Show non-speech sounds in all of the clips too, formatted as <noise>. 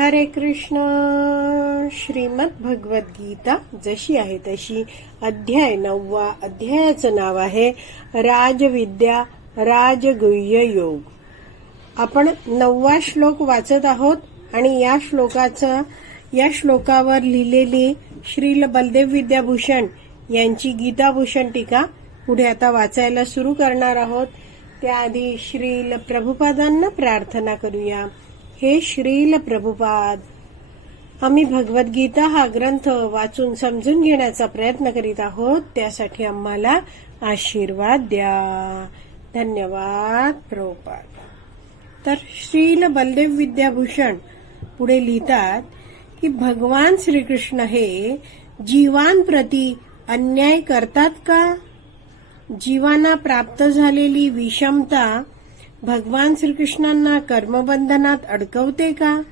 हरे कृष्ण. श्रीमद भगवद्गीता जशी आहे तशी अध्याय नववा अध्यायाचं नाव आहे राजविद्या राजगुह्य योग. आपण नववा श्लोक वाचत आहोत आणि या श्लोकाचं या श्लोकावर लिहिलेली श्रील बलदेव विद्याभूषण यांची गीताभूषण टीका पुढे आता वाचायला सुरू करणार आहोत. त्याआधी श्रील प्रभुपादांना प्रार्थना करूया. हे श्रील प्रभुपाद. आम्ही भगवद्गीता हा ग्रंथ वाचून समजून घेण्याचा प्रयत्न करीत आहोत. त्यासाठी आम्हाला आशीर्वाद द्या. धन्यवाद प्रभुपाद. तर श्रील बलदेव विद्याभूषण पुढे लिहितात की भगवान श्रीकृष्ण हे जीवांप्रती अन्याय करतात का? जीवांना प्राप्त झालेली विषमता भगवान श्रीकृष्णांना कर्मबंधनात अडकवते का?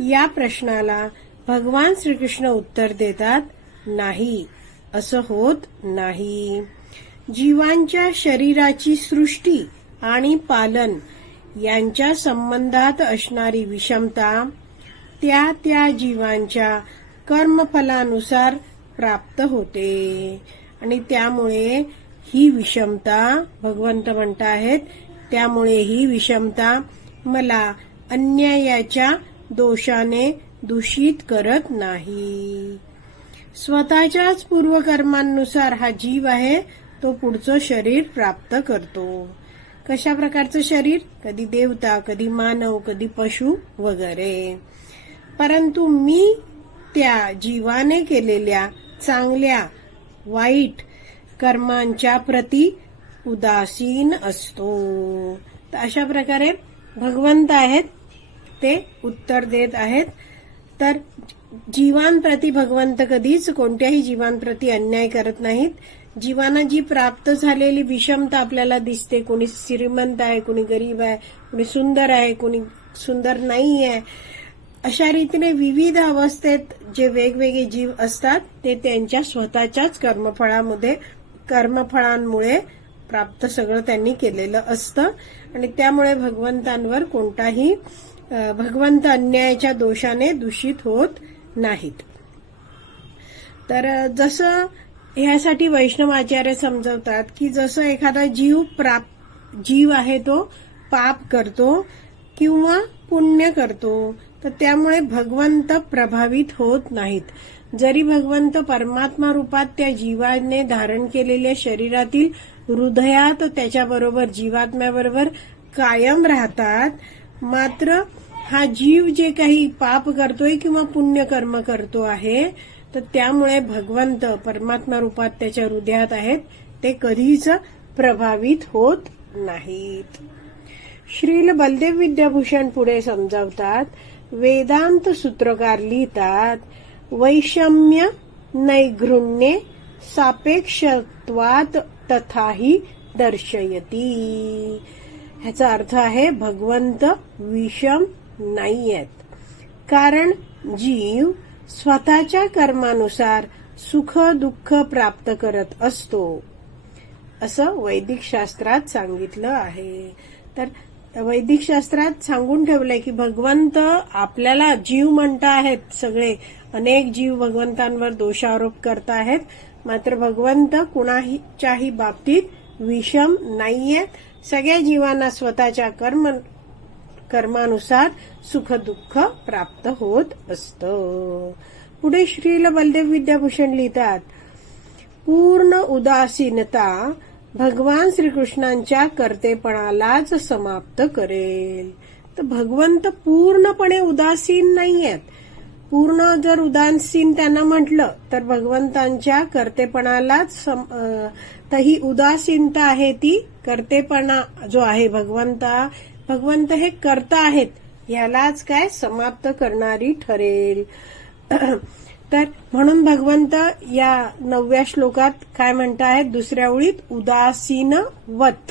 या प्रश्नाला भगवान श्रीकृष्ण उत्तर देतात नाही. असं होत नाही. जीवांच्या शरीराची सृष्टी आणि पालन यांच्या संबंधात असणारी विषमता त्या त्या जीवांच्या कर्मफलानुसार प्राप्त होते. आणि त्यामुळे ही विषमता भगवंत म्हणताहेत त्यामुळे ही विषमता मला अन्यायाच्या दोषाने दूषित करत नाही. स्वतःच्याच पूर्वकर्मांनुसार हा जीव आहे तो पुढचं शरीर प्राप्त करतो. कशा प्रकारचं शरीर? कधी देवता कधी मानव कधी पशु वगैरे. परंतु मी त्या जीवाने केलेल्या चांगल्या वाईट कर्मांच्या प्रती उदासीन असतो. तर अशा प्रकारे भगवंत आहेत ते उत्तर देत आहेत. तर जीवांप्रती भगवंत कधीच कोणत्याही जीवांप्रती अन्याय करत नाहीत. जीवांना जी प्राप्त झालेली विषमता आपल्याला दिसते कोणी श्रीमंत आहे कोणी गरीब आहे कोणी सुंदर आहे कोणी सुंदर नाही आहे. अशा रीतीने विविध अवस्थेत जे वेगवेगळे जीव असतात ते त्यांच्या स्वतःच्याच कर्मफळामध्ये कर्मफळांमुळे प्राप्त सगळं त्यांनी केलेलं असतं. आणि त्यामुळे भगवंतांवर कोणताही भगवंत अन्यायाच्या दोषाने दूषित होत नाहीत. तर जसं ह्यासाठी वैष्णवाचार्य समजवतात की जसं एखादा जीव प्राप जीव आहे तो पाप करतो किंवा पुण्य करतो तर त्यामुळे भगवंत प्रभावित होत नाहीत. जरी भगवंत परमात्मा रूपात त्या जीवाने धारण केलेल्या शरीरातील हृदयात त्याच्याबरोबर जीवात्म्याबरोबर कायम राहतात. मात्र हा जीव जे काही पाप करतोय किंवा पुण्य कर्म करतो आहे तर त्यामुळे भगवंत परमात्मा रूपात त्याच्या हृदयात आहेत ते कधीच प्रभावित होत नाहीत. श्रील बलदेव विद्याभूषण पुढे समजावतात वेदांत सूत्रकार लिहितात वैषम्य नैघृण्ये सापेक्षत्वात तथाही दर्शयती. ह्याचा अर्थ आहे भगवंत विषम नाही आहेत कारण जीव स्वतःच्या कर्मानुसार सुख दुःख प्राप्त करत असतो. असं वैदिक शास्त्रात सांगितलं आहे. तर वैदिक शास्त्रात सांगून ठेवलंय की भगवंत आपल्याला जीव म्हणता आहेत सगळे. अनेक जीव भगवंतांवर दोषारोप करत आहेत मात्र भगवंत कुणाच्याही बाबतीत विषम नाहीये सगळ्या जीवांना स्वतःच्या कर्म कर्मानुसार सुख दुःख प्राप्त होत असतं. पुढे श्रील बलदेव विद्याभूषण लिहितात पूर्ण उदासीनता भगवान श्रीकृष्णांच्या कर्तेपणालाच समाप्त करेल. तर भगवंत पूर्णपणे उदासीन नाहीयेत. पूर्ण जर उदासीन त्यांना म्हटलं तर भगवंतांच्या कर्तेपणालाच सम- तर ही उदासीनता आहे ती कर्तेपणा जो आहे भगवंता भगवंत हे करता आहेत यालाच काय समाप्त करणारी ठरेल. <clears throat> तर म्हणून भगवंत या नवव्या श्लोकात काय म्हणत आहेत दुसऱ्या ओळीत उदासीनवत.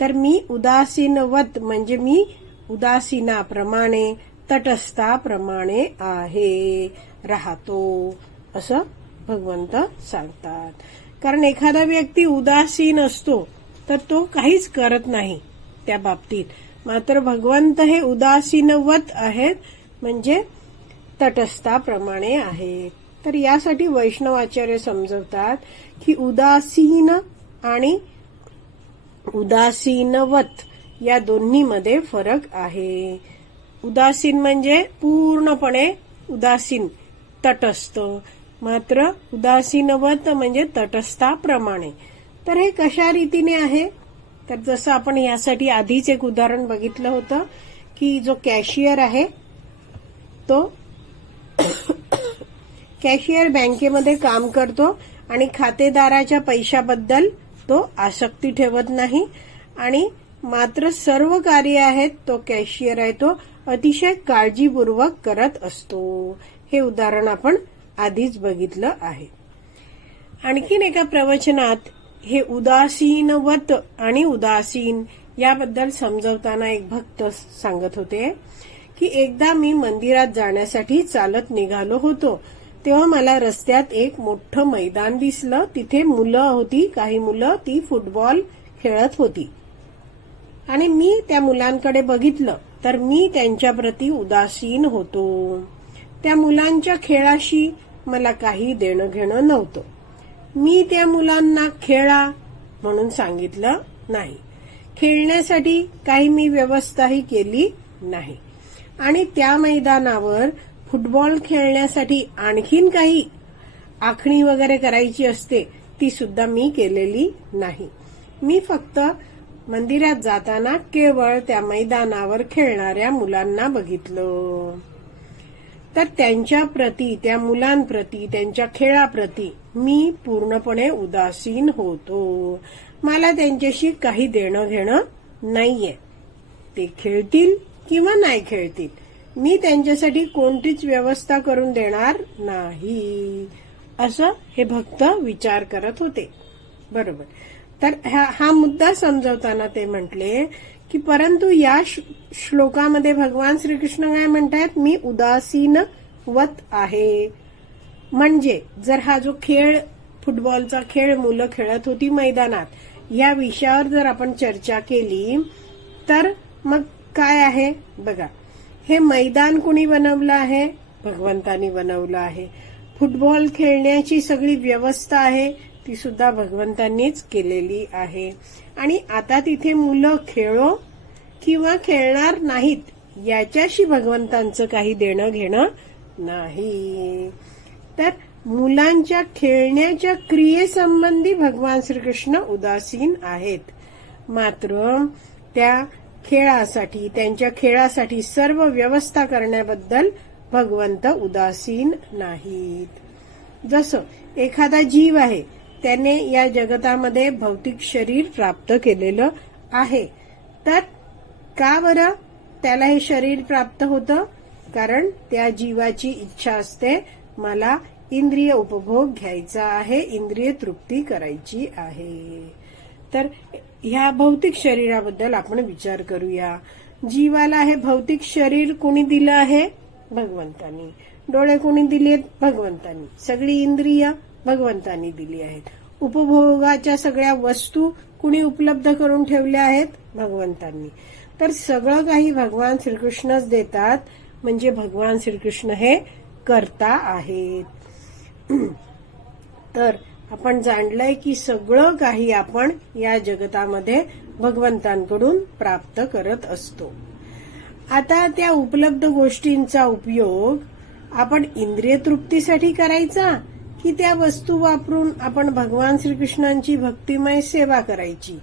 तर मी उदासीनवत म्हणजे मी उदासीनाप्रमाणे. तटस्थाप्रमाणे आहे राहतो असं भगवंत सांगतात. कारण एखादा व्यक्ती उदासीन असतो तर तो काहीच करत नाही त्या बाबतीत. मात्र भगवंत हे उदासीनवत आहेत म्हणजे तटस्थाप्रमाणे आहेत. तर यासाठी वैष्णवाचार्य समजवतात की उदासीन आणि उदासीनवत या दोन्हीमध्ये फरक आहे. उदासीन म्हणजे पूर्णपणे उदासीन तटस्थ. मात्र उदासीनवत म्हणजे तटस्थाप्रमाणे. तर हे कशा रीतीने आहे? तर जसं आपण यासाठी आधीच एक उदाहरण बघितलं होतं की जो कॅशियर आहे तो <coughs> कॅशियर बँकेमध्ये काम करतो आणि खातेदाराच्या पैशाबद्दल तो आसक्ती ठेवत नाही आणि मात्र सर्व कार्य आहेत तो कॅशियर आहे तो. अतिशय काळजीपूर्वक करत असतो. हे उदाहरण आपण आधीच बघितलं आहे. आणखीन एका प्रवचनात हे उदासीनवत आणि उदासीन याबद्दल समजवताना एक भक्त सांगत होते की एकदा मी मंदिरात जाण्यासाठी चालत निघालो होतो तेव्हा मला रस्त्यात एक मोठं मैदान दिसलं. तिथे मुलं होती काही मुलं ती फुटबॉल खेळत होती. आणि मी त्या मुलांकडे बघितलं. तर मी त्यांच्याप्रती उदासीन होतो. त्या मुलांच्या खेळाशी मला काही देणं घेणं नव्हतं. मी त्या मुलांना खेळा म्हणून सांगितलं नाही. खेळण्यासाठी काही मी व्यवस्थाही केली नाही. आणि त्या मैदानावर फुटबॉल खेळण्यासाठी आणखीन काही आखणी वगैरे करायची असते ती सुद्धा मी केलेली नाही. मी फक्त मंदिरात जाताना केवळ त्या मैदानावर खेळणाऱ्या मुलांना बघितलं. तर त्यांच्या प्रती त्या मुलांप्रती त्यांच्या खेळाप्रती मी पूर्णपणे उदासीन होतो. मला त्यांच्याशी काही देणं घेणं नाहीये. ते खेळतील किंवा नाही खेळतील मी त्यांच्यासाठी कोणतीच व्यवस्था करून देणार नाही. असं हे भक्त विचार करत होते. बरोबर. तर हा हा मुद्दा समजवताना ते म्हटले की परंतु या श्लोकामध्ये भगवान श्रीकृष्ण काय म्हणतात मी उदासीन वत आहे. म्हणजे जर हा जो खेळ फुटबॉलचा खेळ मुलं खेळत होती मैदानात या विषयावर जर आपण चर्चा केली तर मग काय आहे? बघा हे मैदान कुणी बनवलं आहे? भगवंतानी बनवलं आहे. फुटबॉल खेळण्याची सगळी व्यवस्था आहे. ती सुद्धा भगवंतांनीच केलेली आहे. आणि आता तिथे मुलं खेळो किंवा खेळणार नाहीत याच्याशी भगवंतांचं काही देणं घेणं नाही. तर मुलांच्या खेळण्याच्या क्रियेसंबंधी भगवान श्रीकृष्ण उदासीन आहेत. मात्र त्या खेळासाठी त्यांच्या खेळासाठी सर्व व्यवस्था करण्याबद्दल भगवंत उदासीन नाहीत. जसं एखादा जीव आहे त्याने या जगतामध्ये भौतिक शरीर प्राप्त केलेलं आहे. तर का बरं त्याला हे शरीर प्राप्त होतं? कारण त्या जीवाची इच्छा असते मला इंद्रिय उपभोग घ्यायचा आहे इंद्रिय तृप्ती करायची आहे. तर ह्या भौतिक शरीराबद्दल आपण विचार करूया. जीवाला हे भौतिक शरीर कोणी दिलं आहे? भगवंतानी. डोळे कोणी दिलेत? भगवंतानी. सगळी इंद्रिय भगवंतांनी दिली आहेत. उपभोगाच्या सगळ्या वस्तू कुणी उपलब्ध करून ठेवल्या आहेत? भगवंतांनी. तर सगळं काही भगवान श्रीकृष्णच देतात म्हणजे भगवान श्रीकृष्ण हे करता आहेत. <clears throat> तर आपण जाणलंय की सगळं काही आपण या जगतामध्ये भगवंतांकडून प्राप्त करत असतो. आता त्या उपलब्ध गोष्टींचा उपयोग आपण इंद्रिय तृप्तीसाठी करायचा की त्या वस्तू वापरून आपण भगवान श्रीकृष्णांची भक्तिमय सेवा करायची.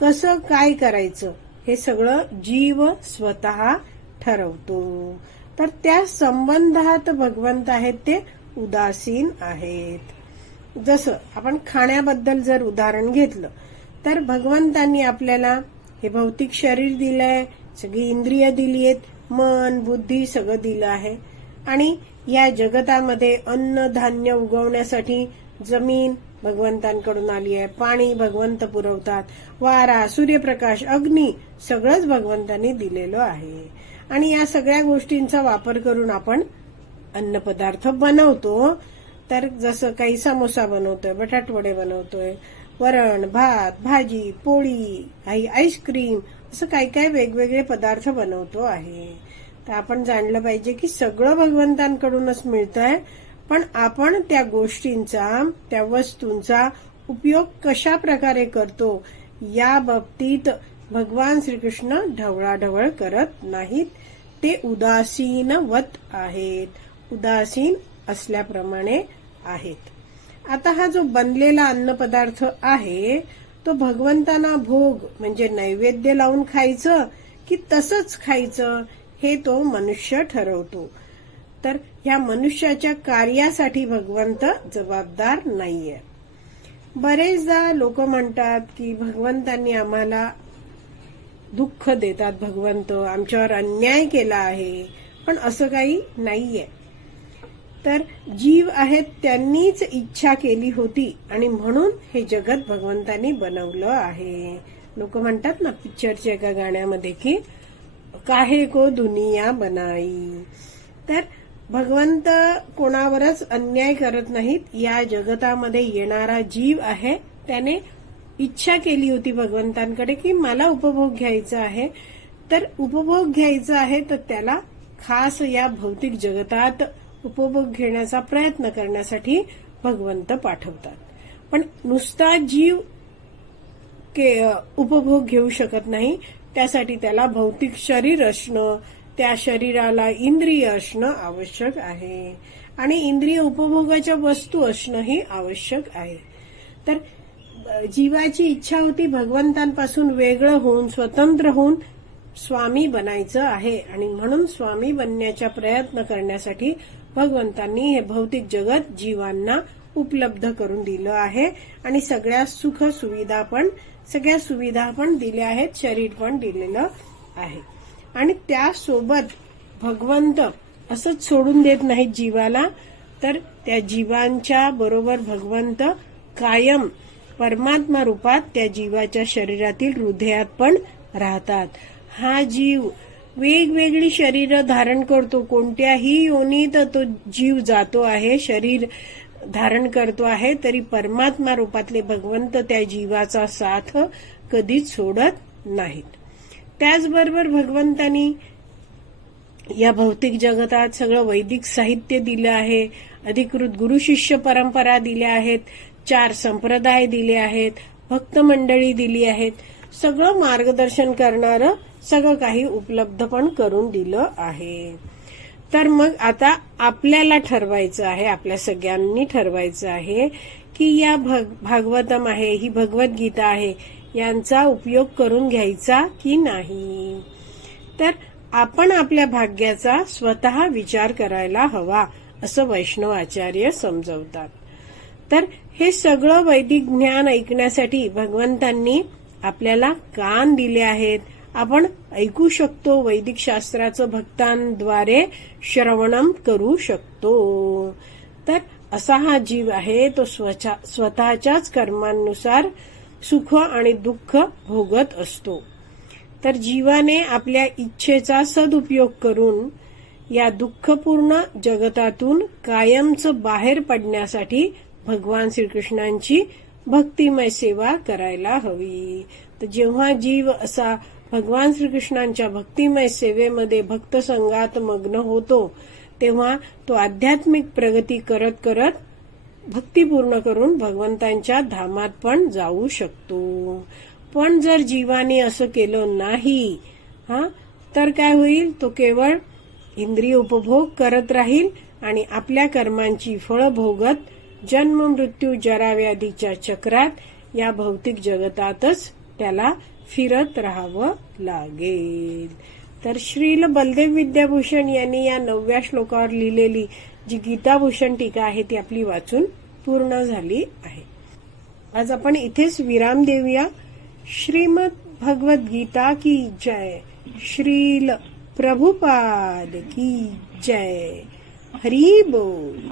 कसं काय करायचं हे सगळं जीव स्वतः ठरवतो. तर त्या संबंधात भगवंत आहेत ते उदासीन आहेत. जसं आपण खाण्याबद्दल जर उदाहरण घेतलं तर भगवंतांनी आपल्याला हे भौतिक शरीर दिलंय सगळी इंद्रिय दिली आहेत मन बुद्धी सगळं दिलं आहे. आणि या जगतामध्ये अन्न धान्य उगवण्यासाठी जमीन भगवंतांकडून आली आहे. पाणी भगवंत पुरवतात. वारा सूर्यप्रकाश अग्नी सगळंच भगवंतांनी दिलेलं आहे. आणि या सगळ्या गोष्टींचा वापर करून आपण अन्नपदार्थ बनवतो. तर जसं काही समोसा बनवतोय बटाटवडे बनवतोय वरण भात भाजी पोळी काही आईस्क्रीम असं काही काही वेगवेगळे पदार्थ बनवतो आहे. तर आपण जाणलं पाहिजे की सगळं भगवंतांकडूनच मिळतंय पण आपण त्या गोष्टींचा त्या वस्तूंचा उपयोग कशा प्रकारे करतो या बाबतीत भगवान श्रीकृष्ण ढवळाढवळ करत नाहीत. ते उदासीनवत आहेत. उदासीन असल्याप्रमाणे आहेत. आता हा जो बनलेला अन्नपदार्थ आहे तो भगवंतांना भोग म्हणजे नैवेद्य लावून खायचं की तसंच खायचं हे तो मनुष्य ठरवतो. तर ह्या मनुष्याच्या कार्यासाठी भगवंत जबाबदार नाहीये. बरेचदा लोक म्हणतात की भगवंतांनी आम्हाला दुःख देतात भगवंत आमच्यावर अन्याय केला आहे पण असं काही नाहीये. तर जीव आहेत त्यांनीच इच्छा केली होती आणि म्हणून हे जगत भगवंतांनी बनवलं आहे. लोक म्हणतात ना पिक्चरच्या एका गाण्यामध्ये की काहे को दुनिया बनाई? तर भगवंत कोणावरच अन्याय करत नाहीत. या जगतामध्ये येणारा जीव आहे. त्याने इच्छा केली होती भगवंतांकडे की मला उपभोग घ्यायचा आहे. तर उपभोग घ्यायचा आहे तर त्याला खास या भौतिक जगतात उपभोग घेण्याचा प्रयत्न करण्यासाठी भगवंत पाठवतात. पण नुसता जीव के उपभोग घेऊ शकत नाही. त्यासाठी त्याला भौतिक शरीर असणं त्या शरीराला इंद्रिय असणं आवश्यक आहे. आणि इंद्रिय उपभोगाच्या वस्तू असणंही आवश्यक आहे. तर जीवाची इच्छा होती भगवंतांपासून वेगळं होऊन स्वतंत्र होऊन स्वामी बनायचं आहे. आणि म्हणून स्वामी बनण्याचा प्रयत्न करण्यासाठी भगवंतांनी हे भौतिक जगत जीवांना उपलब्ध करून दिलं आहे. आणि सगळ्या सुख सुविधा पण सगळ्या सुविधा पण दिल्या आहेत. शरीर पण दिलेलं आहे. आणि त्यासोबत भगवंत असंच सोडून देत नाहीत जीवाला तर त्या जीवांच्या बरोबर भगवंत कायम परमात्मा रूपात त्या जीवाच्या शरीरातील हृदयात पण राहतात. हा जीव वेगवेगळी शरीर धारण करतो. कोणत्याही योनीत तो जीव जातो आहे. शरीर धारण करतो आहे तरी परमात्मा रूपातले भगवंत त्या जीवाचा साथ कधीच सोडत नाहीत. त्याचबरोबर भगवंतांनी या भौतिक जगतात सगळं वैदिक साहित्य दिलं आहे अधिकृत गुरु शिष्य परंपरा दिल्या आहेत चार संप्रदाय दिले आहेत भक्त मंडळी दिली आहेत. सगळं मार्गदर्शन करणारं सगळं काही उपलब्ध पण करून दिलं आहे. तर मग आता आपल्याला ठरवायचं आहे आपल्या सगळ्यांनी ठरवायचं आहे की या भग- भागवतम आहे ही भगवद्गीता आहे यांचा उपयोग करून घ्यायचा की नाही? तर आपण आपल्या भाग्याचा स्वतः विचार करायला हवा असं वैष्णव आचार्य समजवतात. तर हे सगळं वैदिक ज्ञान ऐकण्यासाठी भगवंतांनी आपल्याला कान दिले आहेत आपण ऐकू शकतो वैदिक शास्त्राचं भक्तांद्वारे श्रवणम करू शकतो. तर असा हा जीव आहे तो स्वचा- स्वतःच्याच कर्मांनुसार सुख आणि दुःख भोगत असतो. तर जीवाने आपल्या इच्छेचा सदुपयोग करून या दुःखपूर्ण जगतातून कायमचं बाहेर पडण्यासाठी भगवान श्रीकृष्णांची भक्तिमय सेवा करायला हवी. तर जेव्हा जीव असा भगवान श्रीकृष्णांच्या भक्तिमय सेवेमध्ये भक्त संघात मग्न होतो तेव्हा तो आध्यात्मिक प्रगती करत करत भक्ती पूर्ण करून भगवंतांच्या धामात पण जाऊ शकतो. पण जर जीवाने असं केलं नाही हा तर काय होईल? तो केवळ इंद्रिय उपभोग करत राहील आणि आपल्या कर्मांची फळं भोगत जन्म मृत्यू जराव्याधीच्या चक्रात या भौतिक जगतातच त्याला फिरत राहावं लागेल. तर श्रील बलदेव विद्याभूषण यांनी या नवव्या श्लोकावर लिहिलेली जी गीताभूषण टीका आहे ती आपली वाचून पूर्ण झाली आहे. आज आपण इथेच विराम देऊया. श्रीमद भगवत गीता की जय. श्रील प्रभुपाद की जय. हरी बोल.